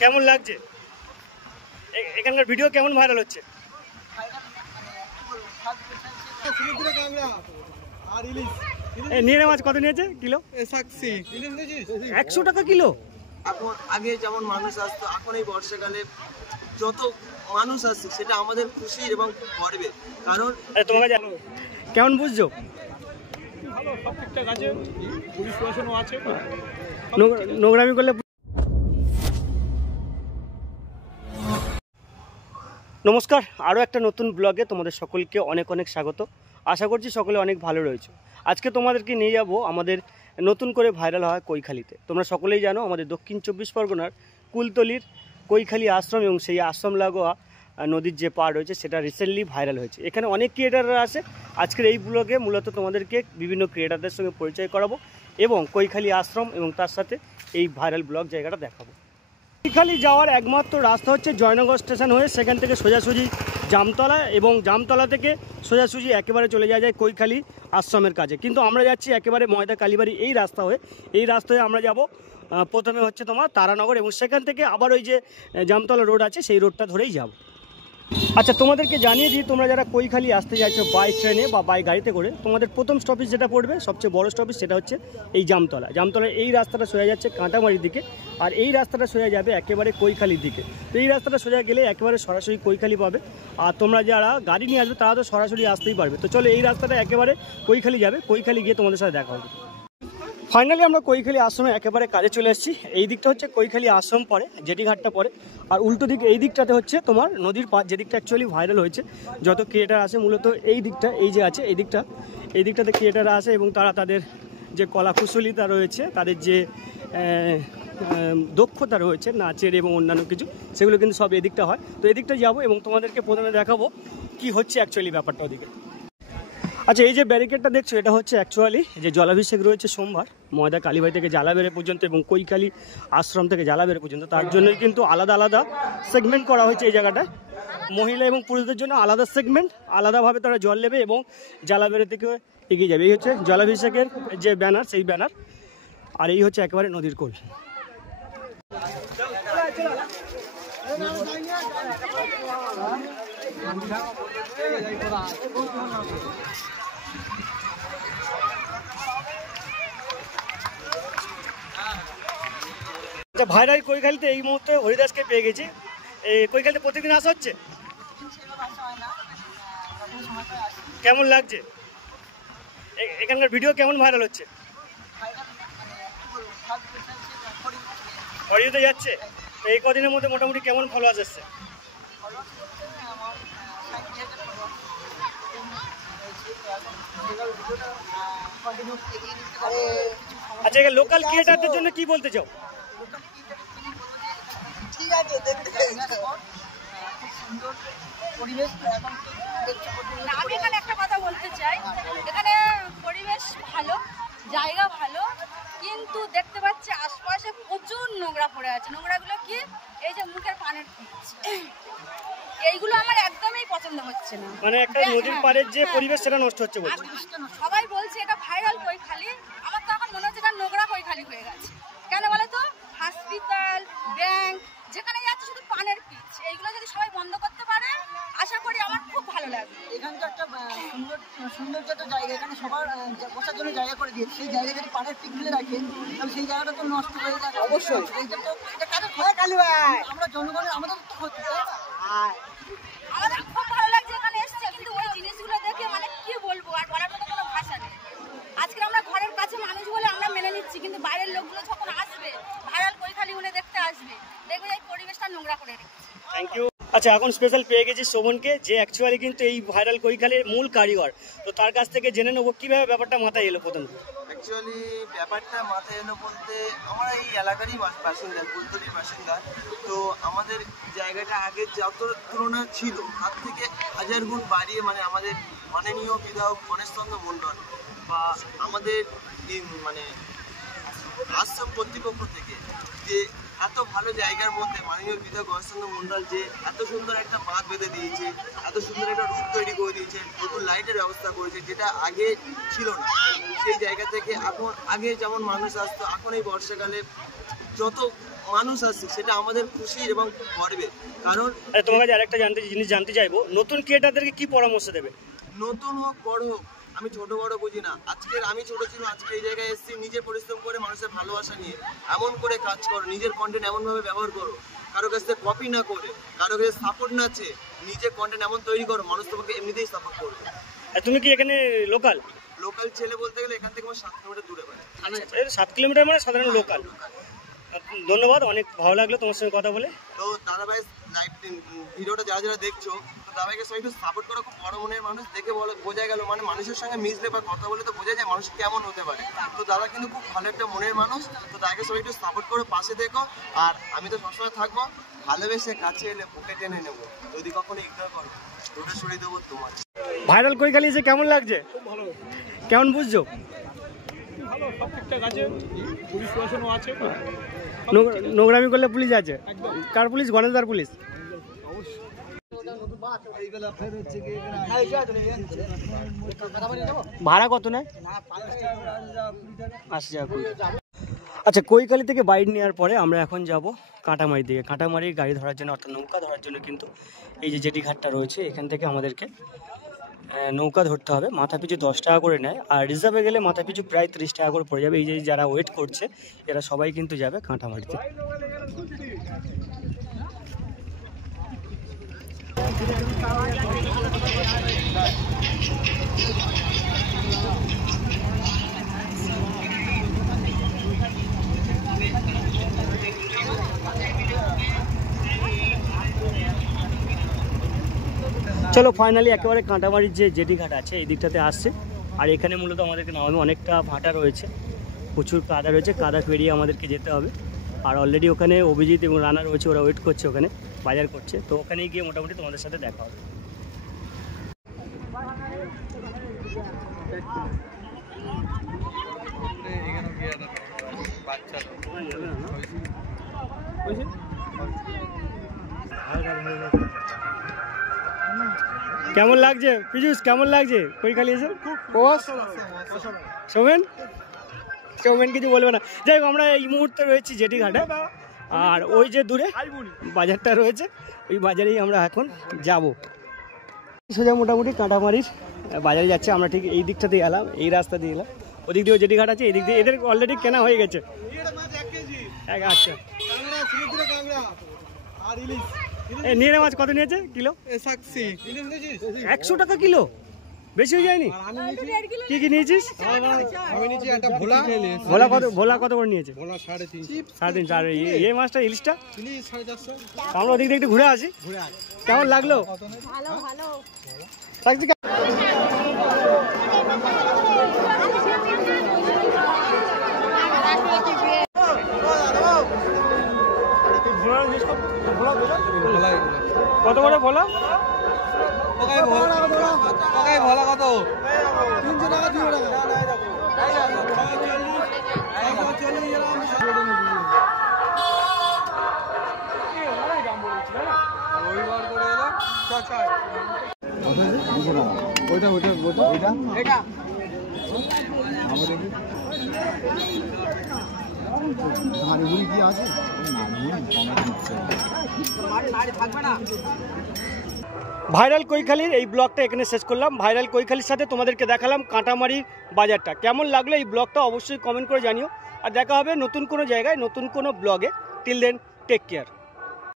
কেমন লাগছে? এখানকার ভিডিও কেমন ভাইরাল হচ্ছে? নিয়ে মাছ কত নিয়েছে কিলো? 100 টাকা কিলো। এখন আগে যেমন মানুষ আসতো, এখন এই বর্ষাকালে যত মানুষ আসছে সেটা আমাদের খুশি এবং গর্বের কারণ। তোমাকে কেমন বুঝছো? ভালো, সব ঠিকঠাক আছে, পুলিশ প্রশাসনও আছে। নোংরামি করলে। নমস্কার, আরও একটা নতুন ব্লগে তোমাদের সকলকে অনেক অনেক স্বাগত। আশা করছি সকলে অনেক ভালো রয়েছে। আজকে তোমাদেরকে নিয়ে যাব আমাদের নতুন করে ভাইরাল হয় কৈখালিতে। তোমরা সকলেই জানো আমাদের দক্ষিণ 24 পরগনার কুলতলির কৈখালি আশ্রম এবং সেই আশ্রম লাগোয়া নদীর যে পাড় রয়েছে সেটা রিসেন্টলি ভাইরাল হয়েছে। এখানে অনেক ক্রিয়েটাররা আসে। আজকের এই ব্লগে মূলত তোমাদেরকে বিভিন্ন ক্রিয়েটারদের সঙ্গে পরিচয় করাবো এবং কৈখালি আশ্রম এবং তার সাথে এই ভাইরাল ব্লগ জায়গাটা দেখাবো। কৈখালি যাওয়ার একমাত্র রাস্তা হচ্ছে জয়নগর স্টেশন হয়ে সেখান থেকে সোজাসুজি জামতলা এবং জামতলা থেকে সোজাসুজি একেবারে চলে যাওয়া যায় কৈখালি আশ্রমের কাছে। কিন্তু আমরা যাচ্ছি একেবারে ময়দা কালীবাড়ি এই রাস্তা হয়ে। এই রাস্তায় আমরা যাব প্রথমে হচ্ছে তোমার তারানগর এবং সেখান থেকে আবার ওই যে জামতলা রোড আছে সেই রোডটা ধরেই যাব। আচ্ছা, তোমাদেরকে জানিয়ে দিই, তোমরা যারা কৈখালি আসতে যাচ্ছ বাই ট্রেনে বা বাই গাড়িতে করে, তোমাদের প্রথম স্টপেজ যেটা পড়বে সবচেয়ে বড় স্টপেজ সেটা হচ্ছে এই জামতলা। জামতলার এই রাস্তাটা সোজা যাচ্ছে কাঁটামারির দিকে আর এই রাস্তাটা সোজা যাবে একেবারে কৈখালির দিকে। তো এই রাস্তাটা সোজা গেলে একেবারে সরাসরি কৈখালি পাবে। আর তোমরা যারা গাড়ি নিয়ে আসবে তারা তো সরাসরি আসতেই পারবে। তো চলো এই রাস্তাটা একেবারে কৈখালি যাবে, কৈখালি গিয়ে তোমাদের সাথে দেখা হবে। ফাইনালি আমরা কৈখালি আশ্রমে একেবারে কাজে চলে এসেছি। এই দিকটা হচ্ছে কৈখালি আশ্রম পড়ে, জেটি ঘাটটা পড়ে, আর উল্টো দিক এই দিকটাতে হচ্ছে তোমার নদীর পাড়, যে দিকটা অ্যাকচুয়ালি ভাইরাল হয়েছে। যত ক্রিয়েটার আসে মূলত এই দিকটা, এই যে আছে এই দিকটাতে ক্রিয়েটাররা আসে এবং তারা তাদের যে কলা কুশলীতা রয়েছে, তাদের যে দক্ষতা রয়েছে নাচের এবং অন্যান্য কিছু, সেগুলো কিন্তু সব এদিকটা হয়। তো এদিকটা যাবো এবং তোমাদেরকে প্রথমে দেখাবো কি হচ্ছে অ্যাকচুয়ালি ব্যাপারটা ওদিকে। আচ্ছা, এই যে ব্যারিকেডটা দেখছো এটা হচ্ছে অ্যাকচুয়ালি যে জলাভিষেক রয়েছে সোমবার ময়দা কালীবাড়ি থেকে জালাবেড়ে পর্যন্ত এবং কৈখালি আশ্রম থেকে জালাবেড়ে পর্যন্ত, তার জন্যই কিন্তু আলাদা আলাদা সেগমেন্ট করা হয়েছে এই জায়গাটায়। মহিলা এবং পুরুষদের জন্য আলাদা সেগমেন্ট, আলাদাভাবে তারা জল নেবে এবং জালাবেড়ে থেকে এগিয়ে যাবে। এই হচ্ছে জলাভিষেকের যে ব্যানার, সেই ব্যানার। আর এই হচ্ছে একেবারে নদীর কোল। আচ্ছা, ভাইরাল কৈখালিতে এই মুহূর্তে হরিদাসকে পেয়ে গেছি। এই কৈখালিতে প্রতিদিন আসা হচ্ছে, কেমন লাগছে? এখানকার ভিডিও কেমন ভাইরাল হচ্ছে? অডিওতে যাচ্ছে। এই কদিনের মধ্যে মোটামুটি কেমন ফলোয়ার্স আসছে? আচ্ছা, লোকাল ক্রিয়েটারদের জন্য কি বলতে চাও? ঠিক আছে, আমি এখানে একটা কথা বলতে চাই। এখানে পরিবেশ ভালো, জায়গা ভালো, কিন্তু দেখতে পাচ্ছি আশপাশে প্রচুর নোংরা পড়ে আছে। নোংরাগুলো কি, এই যে মুখের পানের পিচ, এইগুলো আমার একদমই পছন্দ হচ্ছে না। মানে একটা নদীর পাড়ের যে পরিবেশ সেটা নষ্ট হচ্ছে বলছে। সবাই বলছে এটা ভাইরাল কৈখালি, আমার তো এখন মনে হচ্ছে এটা নোংরা কৈখালি হয়ে গেছে। কেন বলো তো? হসপিটাল, ব্যাংক, যেখানে যাচ্ছে শুধু পানের পিচ। এইগুলো যদি সবাই বন্ধ করতে পারে আশা করি আমার খুব ভালো লাগবে। এখানকার একটা সৌন্দর্য একটা জায়গা, এখানে সবার বসার জন্য জায়গা করে দিয়েছে। সেই জায়গায় যদি পানের পিক ফেলে রাখে তাহলে সেই জায়গাটা তো নষ্ট হয়ে যাবে। অবশ্যই এটা কাজে হয় কালু ভাই, আমরা জনগণের আমাদের তো ক্ষতি, তাই না? আমাদের খুব ভালো লাগছে এখানে এসছে, কিন্তু ওই জিনিসগুলো দেখে মানে কি বলবো, আর বলার মতো কোনো ভাষা নেই। আজকে আমরা ঘরের কাছে মানুষ বলে আমরা মেনে নিচ্ছি, কিন্তু বাইরের লোকগুলো যখন আসবে ভাইরাল কৈখালি বলে দেখতে আসবে, দেখবে এই পরিবেশটা নোংরা করে রেখেছে। Thank you. আচ্ছা, এখন স্পেশাল পেয়ে গেছি শোভনকে, যে অ্যাকচুয়ালি কিন্তু এই ভাইরাল কৈখালির মূল কারিগর। তো তার কাছ থেকে জেনে নেবো কিভাবে ব্যাপারটা মাথায় এলো। প্রথম অ্যাকচুয়ালি ব্যাপারটা মাথায় এলো বলতে, আমরা এই এলাকারই বাসিন্দা, কুলতলির বাসিন্দা। তো আমাদের জায়গাটা আগে যত তুলনা ছিল তার থেকে 1000 গুণ বাড়িয়ে, মানে আমাদের মাননীয় বিধায়ক গণেশচন্দ্র মণ্ডল বা আমাদের মানে আশ্রম কর্তৃপক্ষ থেকে যে এত ভালো জায়গার মধ্যে মাননীয় বিধায়ক গণেশচন্দ্র মণ্ডল যে এত সুন্দর একটা বাঁধ বেঁধে দিয়েছে, এত সুন্দর একটা রুট তৈরি করে দিয়েছে, নতুন লাইটের ব্যবস্থা করেছে যেটা আগে ছিল না। সেই জায়গা থেকে এখন আগে যেমন মানুষ আসতো, এখন এই বর্ষাকালে যত মানুষ আসছে, সেটা আমাদের খুশি এবং গর্বের। কারণ তোমার কাছে আরেকটা জিনিস জানতে চাইবো, নতুন ক্রিয়েটারদেরকে কি পরামর্শ দেবে? নতুন হোক বড় হোক, আমি ছোট বড় বুঝি না। আমি ছোট ছিলাম, আজকে এই জায়গায় এসেছি নিজে পরিশ্রম করে, মানুষের ভালোবাসা নিয়ে এমন করে কাজ করো, নিজের কন্টেন্ট এমনভাবে ব্যবহার করো, কারো কাছ থেকে কপি না করে, কারো কাছে সাপোর্ট না চেয়ে নিজের কন্টেন্ট এমন তৈরি করো, মানুষ তোমাকে এমনিতেই সাপোর্ট করবে। তুমি কি এখানে লোকাল ছেলে বলতে গেলে এখান থেকে আমার 7 কিলোমিটার দূরে বাড়ি। 7 কিলোমিটার মানে সাধারণ লোকাল। ধন্যবাদ, অনেক ভালো লাগলো তোমার সঙ্গে কথা বলে। তো দাদাভাই লাইভ ভিডিওটা যারা দেখছো, তো দাদাভাইকে সবাই একটু সাপোর্ট করো। খুব বড় মনের মানুষ, দেখে বোঝা গেল, মানে মানুষের সঙ্গে মিশলে বা কথা বলে তো বোঝা যায় মানুষ কেমন হতে পারে। তো দাদা কিন্তু খুব ভালো একটা মনের মানুষ। তো দাদাকে সবাই একটু সাপোর্ট করো, পাশে দেখো। আর আমি তো সবসময় থাকবো, ভালোবেসে কাছে এলে বুকে টেনে নেবো, যদি কখনো ইগনোর করো রোডে সরিয়ে দেবো তোমার। ভাইরাল কৈখালি এসে কেমন লাগছে? খুব ভালো, কেমন বুঝছো? ভালো, সব ঠিকঠাক আছে, পুলিশ প্রশাসনও আছে। নোংরামি করলে পুলিশ আছে? একদম। কার পুলিশ? গণেশদার পুলিশ। ভাড়া কত নেয়? 80 টাকা। আচ্ছা, কৈখালি থেকে বাইক নেওয়ার পরে আমরা এখন যাব কাঁটামারি দিকে। কাঁটামারি গাড়ি ধরার জন্য, অর্থাৎ নৌকা ধরার জন্য কিন্তু এই যে জেটি ঘাটটা রয়েছে, এখান থেকে আমাদেরকে নৌকা ধরতে হবে। মাথা পিছু 10 টাকা করে নেয়, আর রিজার্ভে গেলে মাথা পিছু প্রায় 30 টাকা করে পড়ে যাবে। এই যে যারা ওয়েট করছে, এরা সবাই কিন্তু যাবে কাঁটামারিতে। চলো ফাইনালি একেবারে কাঁটামারির যে জেটি ঘাট আছে এই দিকটাতে আসছে। আর এখানে মূলত আমাদেরকে নামাবে, অনেকটা ভাটা রয়েছে, প্রচুর কাদা রয়েছে, কাদা পেরিয়ে আমাদেরকে যেতে হবে। আর অলরেডি ওখানে অভিজিৎ এবং রানা রয়েছে, ওরা ওয়েট করছে, ওখানে বাজার করছে। তো ওখানে গিয়ে মোটামুটি তোমাদের সাথে দেখা হবে। কেমন লাগছে পীযুষ? কেমন লাগছে কৈখালি এসে? সৌমেন কিছু বলবে না। যাই হোক, আমরা এই মুহূর্তে রয়েছি জেটি ঘাটে, আর ওই যে দূরে বাজারটা রয়েছে, ওই বাজারেই আমরা এখন যাব। সোজা মোটামুটি কাঁটামারির বাজারে যাচ্ছে। আমরা ঠিক এই দিকটা দিয়ে এলাম, এই রাস্তা দিয়ে এলাম। ওদিক দিয়ে জেটি ঘাট আছে, এই দিক দিয়ে এদের অলরেডি কেনা হয়ে গেছে। আচ্ছা, নিয়ে নে। মাছ কত নিয়েছে কিলো? 100 টাকা কিলো, বেশি হয়ে যায়নি? কি কি নিয়েছিস? আমি নিচে একটা ভোলা কত করে নিয়েছে? 3.5। আর এই মাছটা, ইলিশটা? 450। আমরা ওদিক দিয়ে একটু ঘুরে আসি। কেমন লাগলো? লাগছে। কত করে ভোলা? ভোলা কত? 300 টাকা 2 টাকা। ভাইরাল কৈখালির এই ব্লগটা এখানে শেষ করলাম। ভাইরাল কৈখালির সাথে তোমাদেরকে দেখালাম কাঁটামারির বাজারটা। কেমন লাগলো এই ব্লগটা অবশ্যই কমেন্ট করে জানিও। আর দেখা হবে নতুন কোনো জায়গায়, নতুন কোনো ব্লগে। Till then, take care.